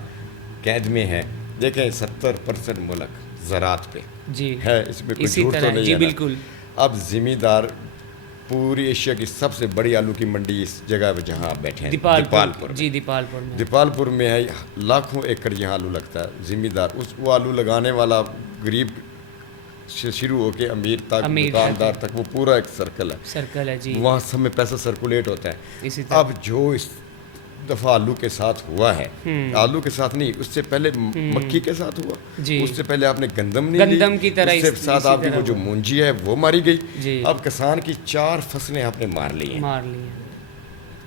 قید میں ہے. دیکھیں 70% ملک زراعت پہ ہے, اس میں کوئی جھوٹ تو نہیں ہے. بالکل. اب زمیندار, پوری ایشیا کی سب سے بڑی آلو کی منڈی اس جگہ پہ جہاں آپ بیٹھے ہیں دیپال پور. جی دیپال پور میں ہے, لاکھوں ایکڑ یہاں آلو لگتا ہے. زمیندار وہ آلو لگانے والا غریب سے شروع ہو کے امیر تک, دکاندار تک, وہ پورا ایک سرکل ہے. جی. وہاں سب میں پیسہ سرکولیٹ ہوتا ہے. اب جو اس دفعہ آلو کے ساتھ ہوا ہے. آلو کے ساتھ نہیں, اس سے پہلے مکھی کے ساتھ ہوا, اس سے پہلے آپ نے گندم نہیں لی, گندم کی طرح اس سے ساتھ آپ کی وہ جو مونجی ہے وہ ماری گئی. اب کسان کی 4 فصلیں آپ نے مار لی ہیں.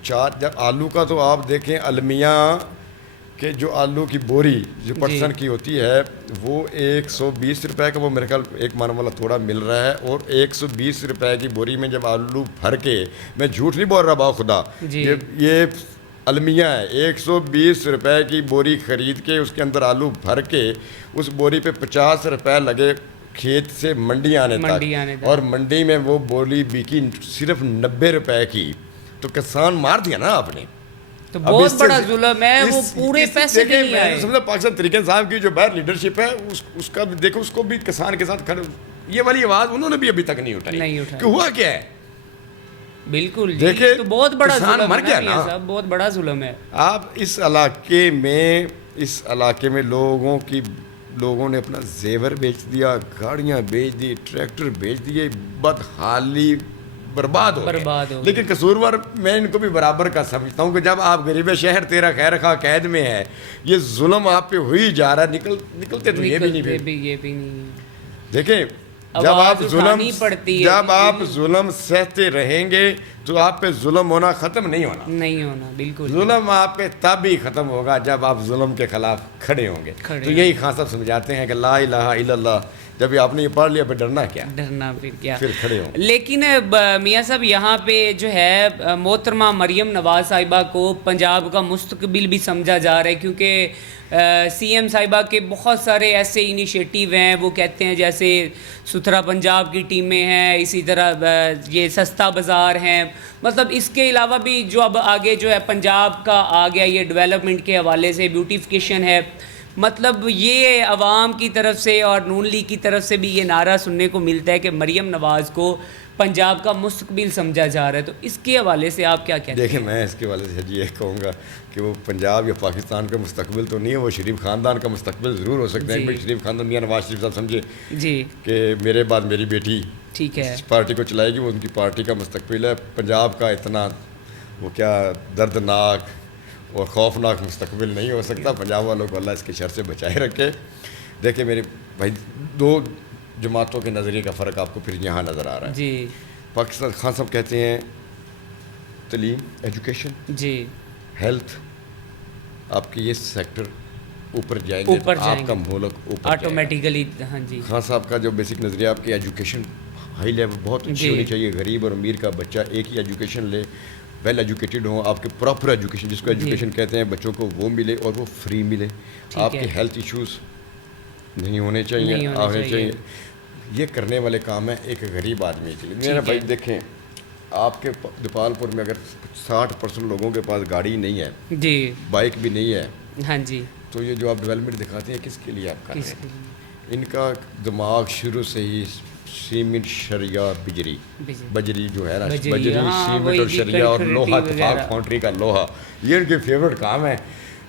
4. جب آلو کا تو آپ دیکھیں المیہ کہ جو آلو کی بوری جو پٹسن کی ہوتی ہے وہ 120 روپے کا وہ میرے خیال ایک من والا تھوڑا مل رہا ہے, اور 120 روپے کی بوری میں جب آلو بھر کے, میں جھوٹ نہیں بول رہا با خدا, یہ المیہ ہے, 120 روپے کی بوری خرید کے اس کے اندر آلو بھر کے اس بوری پہ 50 روپے لگے کھیت سے منڈی آنے تک, اور منڈی میں وہ بوری بکی صرف 90 روپے کی. تو کسان مار دیا نا آپ نے. تو بہت بڑا ظلم ہے, وہ پورے پیسے بھی نہیں آئے. سمجھا پاکستان طریقے صاحب کی جو باہر لیڈرشپ ہے اس کا دیکھو, اس کو بھی کسان کے ساتھ کھڑے, یہ والی آواز انہوں نے بھی ابھی تک نہیں اٹھائی کہ ہوا کیا ہے. بالکل دیکھیں, تو بہت بڑا ظلم ہے نا, بہت بڑا ظلم ہے. آپ اس علاقے میں لوگوں نے اپنا زیور بیچ دیا, گاڑیاں بیچ دی, ٹریکٹر بیچ دیے, بدحالی برباد ہو گئے. لیکن قصوروار میں ان کو بھی برابر کا سمجھتا ہوں کہ جب آپ غریب شہر تیرا خیر خواہ قید میں ہے, یہ ظلم آپ پہ ہوئی جا رہا ہے, نکلتے تو یہ بھی نہیں. دیکھیں, جب آپ ظلم سہتے رہیں گے تو آپ پہ ظلم ہونا ختم نہیں ہونا. بالکل, ظلم آپ پہ تب ہی ختم ہوگا جب آپ ظلم کے خلاف کھڑے ہوں گے. تو یہی خان صاحب سمجھاتے ہیں کہ لا الہ الا اللہ, جب آپ نے یہ پڑھ لیا پھر ڈرنا کیا, پھر کھڑے ہوں. لیکن میاں صاحب یہاں پہ جو ہے محترمہ مریم نواز صاحبہ کو پنجاب کا مستقبل بھی سمجھا جا رہا ہے, کیونکہ سی ایم صاحبہ کے بہت سارے ایسے انیشیٹیو ہیں. وہ کہتے ہیں جیسے ستھرا پنجاب کی ٹیمیں ہیں, اسی طرح یہ سستا بازار ہیں, مطلب اس کے علاوہ بھی جو اب آگے جو ہے پنجاب کا آ گیا یہ ڈیولپمنٹ کے حوالے سے بیوٹیفیکیشن ہے. مطلب یہ عوام کی طرف سے اور نون لیگ کی طرف سے بھی یہ نعرہ سننے کو ملتا ہے کہ مریم نواز کو پنجاب کا مستقبل سمجھا جا رہا ہے. تو اس کے حوالے سے آپ کیا کہتے ہیں؟ دیکھیں, میں اس کے حوالے سے یہ کہوں گا کہ وہ پنجاب یا پاکستان کا مستقبل تو نہیں ہے, وہ شریف خاندان کا مستقبل ضرور ہو سکتا ہے. شریف خاندان میاں نواز شریف صاحب سمجھے کہ میرے بعد میری بیٹی ٹھیک ہے پارٹی کو چلائے گی, وہ ان کی پارٹی کا مستقبل ہے. پنجاب کا اتنا وہ کیا دردناک اور خوفناک مستقبل نہیں ہو سکتا. پنجاب والوں کو اللہ اس کے شر سے بچائے رکھے. دیکھیں میرے بھائی, 2 جماعتوں کے نظریے کا فرق آپ کو پھر یہاں نظر آ رہا ہے. پاکستان خان صاحب کہتے ہیں تعلیم, ایجوکیشن, ہیلتھ, آپ کے یہ سیکٹر اوپر جائیں گے, آپ کا ملک اوپر آٹومیٹیکلی. خان صاحب کا جو بیسک نظریہ آپ کی ایجوکیشن ہائی لیول بہت اچھی ہونی چاہیے. غریب اور امیر کا بچہ ایک ہی ایجوکیشن لے, ویل ایجوکیٹڈ ہوں, آپ کے پراپر ایجوکیشن جس کو ایجوکیشن کہتے ہیں بچوں کو وہ ملے اور وہ فری ملے. آپ کے ہیلتھ ایشوز نہیں ہونے چاہیے. یہ کرنے والے کام ہیں ایک غریب آدمی کے لیے. میرا بھائی دیکھیں, آپ کے دیپال پور میں اگر 60% لوگوں کے پاس گاڑی نہیں ہے, بائک بھی نہیں ہے, تو یہ جو آپ ڈیولپمنٹ دکھاتے ہیں کس کے لیے آپ کر رہے ہیں؟ ان کا دماغ شروع سے ہی سیمنٹ, شریا, بجری جو ہے نا, بجری, سیمنٹ اور شریا اور لوہا, اتفاق فاؤنڈری کا لوہا, یہ ان کے فیوریٹ کام ہے.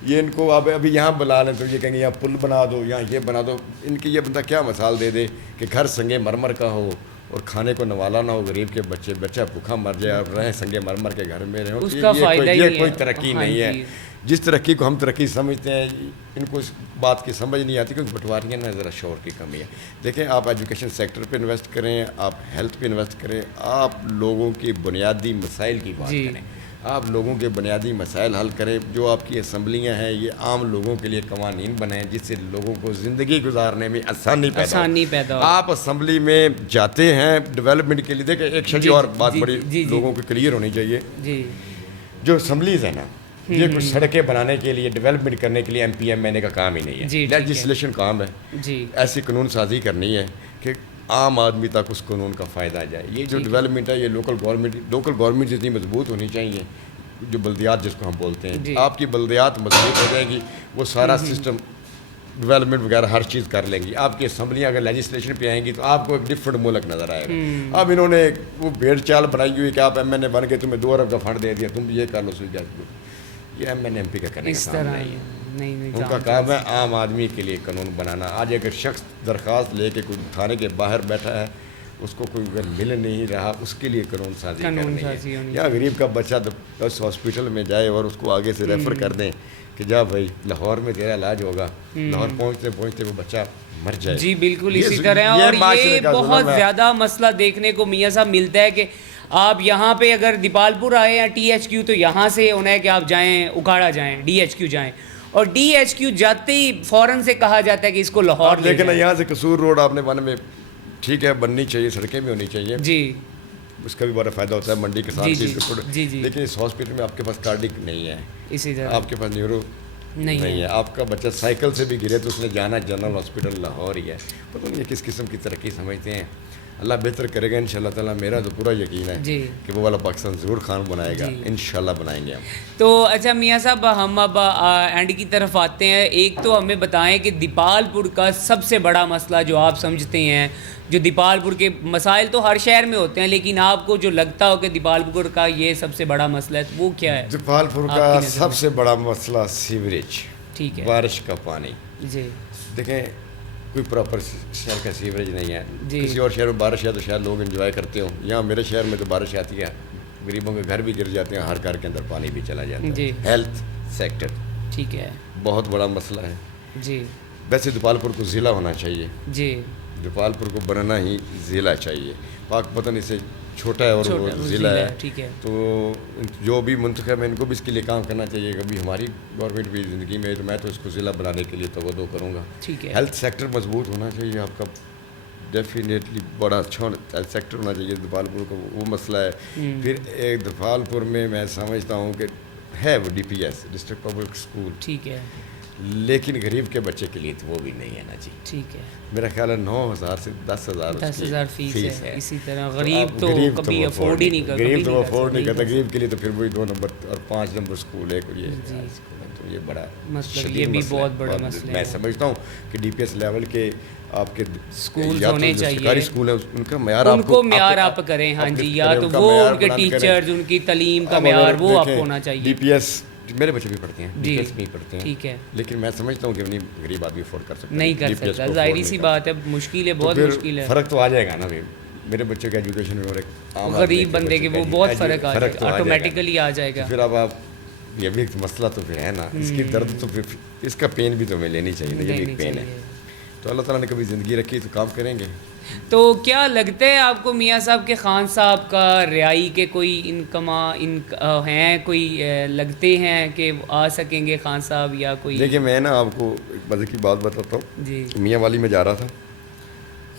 یہ ان کو آپ ابھی یہاں بلا لیں تو یہ کہیں گے یہاں پل بنا دو, یہاں یہ بنا دو. ان کی یہ بندہ کیا مثال دے دے کہ گھر سنگے مرمر کا ہو اور کھانے کو نوالا نہ ہو, غریب کے بچہ بھوکا مر جائے اور رہیں سنگے مرمر کے گھر میں رہیں. یہ کوئی ترقی نہیں ہے. جس ترقی کو ہم ترقی سمجھتے ہیں ان کو اس بات کی سمجھ نہیں آتی, کیونکہ بٹواریاں میں ذرا شور کی کمی ہے. دیکھیں, آپ ایجوکیشن سیکٹر پہ انویسٹ کریں, آپ ہیلتھ پہ انویسٹ کریں, آپ لوگوں کی بنیادی مسائل کی بات کریں, آپ لوگوں کے بنیادی مسائل حل کریں. جو آپ کی اسمبلیاں ہیں یہ عام لوگوں کے لیے قوانین بنائیں جس سے لوگوں کو زندگی گزارنے میں آسانی پیدا ہو. آپ اسمبلی میں جاتے ہیں ڈیولپمنٹ کے لیے. دیکھیں, ایک شجی اور بات بڑی لوگوں کو کلیئر ہونی چاہیے, جو اسمبلیز ہیں نا, یہ کچھ سڑکیں بنانے کے لیے, ڈیولپمنٹ کرنے کے لیے ایم پی ایم این اے کا کام ہی نہیں ہے. لیجسلیشن کام ہے, ایسی قانون سازی کرنی ہے کہ عام آدمی تک اس قانون کا فائدہ جائے. یہ جو ڈیولپمنٹ ہے یہ لوکل گورنمنٹ جتنی مضبوط ہونی چاہیے, جو بلدیات جس کو ہم بولتے ہیں, آپ کی بلدیات مضبوط ہو جائیں گی, وہ سارا سسٹم ڈیولپمنٹ وغیرہ ہر چیز کر لیں گی. آپ کی اسمبلیاں اگر لیجسلیشن پہ آئیں گی تو آپ کو ایک ڈفرنٹ ملک نظر آئے گا. اب انہوں نے وہ بھیڑ چال بنائی ہوئی کہ آپ ایم این اے بن کے تمہیں 2 ارب کا فنڈ دے دیا, تم یہ کر لو, یہ ایم این ایم پی کا کرنے کا کام نہیں ہے. ان کا کام ہے عام آدمی کے لیے قانون بنانا. آج اگر شخص درخواست لے کے کوئی تھانے کے باہر بیٹھا ہے, اس کو کوئی اگر مل نہیں رہا اس کے لیے قانون سازی کرنی ہے. یا غریب کا بچہ اس ہاسپٹل میں جائے اور اس کو آگے سے ریفر کر دیں کہ جا بھائی لاہور میں تیرا علاج ہوگا, لاہور پہنچتے پہنچتے وہ بچہ مر جائے. جی بالکل اسی طرح. اور یہ بہت زیادہ مسئلہ دیکھنے کو میاں صاحب ملتا ہے کہ آپ یہاں پہ اگر دیپال پور آئے یا ٹی ایچ کیو تو یہاں سے ہونا ہے کہ آپ جائیں اکھاڑا جائیں, ڈی ایچ کیو جائیں, اور ڈی ایچ کیو جاتے ہی فوراً سے کہا جاتا ہے کہ اس کو لاہور لے لیکن یہاں سے قصور روڈ آپ نے بننے میں ٹھیک ہے بننی چاہیے, سڑکیں بھی ہونی چاہیے جی, اس کا بھی بڑا فائدہ ہوتا ہے منڈی کے ساتھ. جی جی, لیکن اس ہاسپٹل میں آپ کے پاس کارڈک نہیں ہے, اسی طرح آپ کے پاس نیورو نہیں ہے, آپ کا بچہ سائیکل سے بھی گرے تو اس نے جانا جنرل ہاسپٹل لاہور ہی ہے. پتہ نہیں کس قسم کی ترقی سمجھتے ہیں. اللہ بہتر کرے گا انشاءاللہ تعالیٰ. میرا تو پورا یقین ہے کہ وہ والا پاکستان ضرور خان بنائے گا, انشاءاللہ بنائیں گے ہم. تو اچھا میاں صاحب ہم اب اینڈ کی طرف آتے ہیں. ایک تو ہمیں بتائیں کہ دیپال پور کا سب سے بڑا مسئلہ جو آپ سمجھتے ہیں, جو دیپال پور کے مسائل تو ہر شہر میں ہوتے ہیں لیکن آپ کو جو لگتا ہو کہ دیپال پور کا یہ سب سے بڑا مسئلہ ہے وہ کیا ہے؟ دیپال پور کا سب سے بڑا مسئلہ سیوریج, ٹھیک ہے, بارش کا پانی. جی دیکھیں کوئی پراپر شہر کا سیوریج نہیں ہے. جی, کسی اور شہر میں بارش ہے تو شاید لوگ انجوائے کرتے ہوں. یہاں میرے شہر میں تو بارش آتی ہے, غریبوں کے گھر بھی گر جاتے ہیں, ہر گھر کے اندر پانی بھی چلا جاتا ہے. جی, ہیلتھ سیکٹر ٹھیک ہے, بہت بڑا مسئلہ ہے. جی ویسے دیپال پور کو ضلع ہونا چاہیے, جی دیپال پور کو بنانا ہی ضلع چاہیے. پاک پتن اسے چھوٹا ہے اور وہ ضلع ہے, ٹھیک ہے. تو جو بھی منتخب ہے ان کو بھی اس کے لیے کام کرنا چاہیے. کبھی ہماری گورنمنٹ بھی زندگی میں تو میں تو اس کو ضلع بنانے کے لیے توجہ کروں گا. ٹھیک ہے, ہیلتھ سیکٹر مضبوط ہونا چاہیے آپ کا, ڈیفینیٹلی بڑا اچھا ہیلتھ سیکٹر ہونا چاہیے دیپال پور کو, وہ مسئلہ ہے. پھر ایک دیپال پور میں سمجھتا ہوں کہ ہے وہ D P S, district public school, ٹھیک ہے, لیکن غریب کے بچے کے لیے تو وہ بھی نہیں ہے نا جی. ٹھیک ہے, میرا خیال ہے 9,000 سے 10,000 فیس ہے. اسی طرح غریب تو کبھی افورڈ ہی نہیں کرتا, غریب تو افورڈ نہیں کرتا. غریب کے لیے تو پھر وہی 2 نمبر اور 5 نمبر اسکول ہے, تو یہ بڑا مسئلہ, یہ بھی بہت بڑا مسئلہ ہے. میں سمجھتا ہوں کہ ڈی پی ایس لیول کے آپ کے اسکول ہونے چاہیے, سرکاری اسکول ہیں ان کا معیار آپ کریں. ہاں جی, یا تو وہ ان کے ٹیچرز, ان کی تعلیم کا معیار وہ آپ کو ہونا چاہیے. ڈی پی ایس میرے بچے بھی پڑھتے ہیں, ڈی پی ایس بھی پڑھتے ہیں, ٹھیک ہے, لیکن میں سمجھتا ہوں کہ نہیں غریب آدمی افورڈ کر سکتا نہیں کر سکتا, ظاہری سی بات ہے, مشکل ہے, بہت مشکل ہے. فرق تو آ جائے گا نا میرے بچے کے ایجوکیشن میں اور ایک عام غریب بندے کے وہ بہت فرق آ جائے گا, آٹومیٹیکلی آ جائے گا. پھر اب آپ یہ بھی ایک مسئلہ تو پھر ہے نا, اس کی درد تو پھر اس کا پین بھی تو ہمیں لینی چاہیے نا, یہ بھی ایک پین ہے. تو اللہ تعالیٰ نے کبھی زندگی رکھی تو کام کریں گے. تو کیا لگتا ہے آپ کو میاں صاحب کے خان صاحب کا رہائی کے کوئی ہیں, کوئی لگتے ہیں کہ آ سکیں گے خان صاحب یا کوئی؟ دیکھیے میں نا آپ کو ایک مزے کی بات بتاتا ہوں. جی, میاں والی میں جا رہا تھا,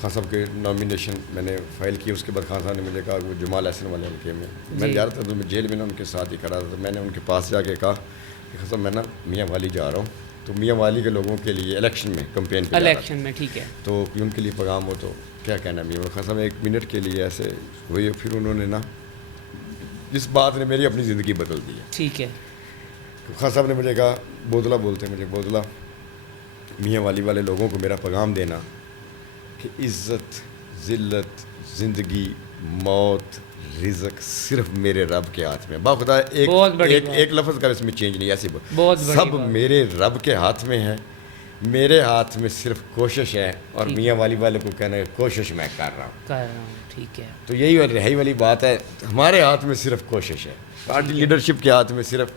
خان صاحب کے نامینیشن میں نے فائل کی. اس کے بعد خان صاحب نے مجھے کہا کہ وہ جمال احسن والے ان کے میں جا رہا تھا, تو میں جیل میں نا ان کے ساتھ ہی کھڑا تھا. تو میں نے ان کے پاس جا کے کہا کہ خان صاحب میں نا میاں والی جا رہا ہوں, تو میاں والی کے لوگوں کے لیے الیکشن میں کمپین کیا, الیکشن میں, ٹھیک ہے, تو ان کے لیے پیغام ہو تو کیا کہنا. میاں خان صاحب 1 منٹ کے لیے ایسے ہوئی, پھر انہوں نے نا جس بات نے میری اپنی زندگی بدل دی ہے. ٹھیک ہے, خان صاحب نے مجھے کہا, بودلا بولتے ہیں مجھے, بودلا میاں والی والے لوگوں کو میرا پیغام دینا کہ عزت, ذلت, زندگی, موت, رزق صرف میرے رب کے ہاتھ میں. باخدا ایک لفظ کا اس میں چینج نہیں, ایسی سب میرے رب کے ہاتھ میں ہے, میرے ہاتھ میں صرف کوشش ہے. اور میاں والی والے کو کہنا ہے کوشش میں کر رہا ہوں. ٹھیک ہے, تو یہی رہائی والی بات ہے, ہمارے ہاتھ میں صرف کوشش ہے, پارٹی لیڈرشپ کے ہاتھ میں صرف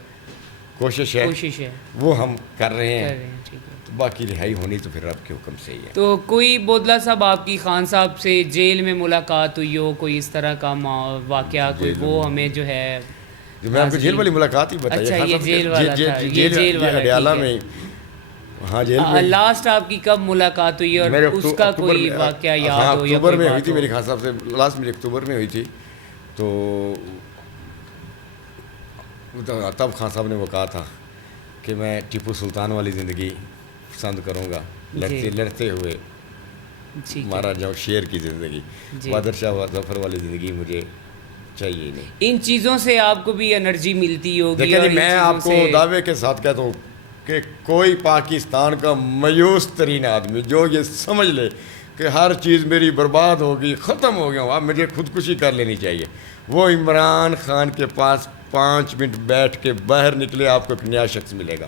کوشش ہے, وہ ہم کر رہے ہیں. تو باقی رہائی ہونی تو پھر رب کے حکم سے ہی ہے. تو کوئی بودلا صاحب آپ کی خان صاحب سے جیل میں ملاقات ہوئی ہو, کوئی اس طرح کا واقعہ کوئی, وہ ہمیں جو ہے میں آپ کو جیل والی ملاقات ہی بتائیے. اچھا, یہ جیل والا تھا, یہ جیل ہڈیالہ میں. ہاں جیل میں لاسٹ آپ کی کب ملاقات ہوئی اور اس کا کوئی واقعہ یاد ہو؟ اکتوبر میں ہوئی تھی میری خان صاحب سے, لاسٹ میری اکتوبر میں ہوئی تھی. تو تب خان صاحب نے وہ کہا تھا کہ میں ٹیپو سلطان والی زندگی پسند کروں گا, لڑتے ہوئے ہمارا جو شیر کی زندگی, بہادر شاہ ظفر والی زندگی مجھے چاہیے نہیں. ان چیزوں سے آپ کو بھی انرجی ملتی ہوگی. دیکھیں میں آپ کو دعوے کے ساتھ کہتا ہوں کہ کوئی پاکستان کا مایوس ترین آدمی جو یہ سمجھ لے کہ ہر چیز میری برباد ہوگی, ختم ہو گیا ہوں, اب مجھے خودکشی کر لینی چاہیے, وہ عمران خان کے پاس 5 منٹ بیٹھ کے باہر نکلے, آپ کو ایک نیا شخص ملے گا.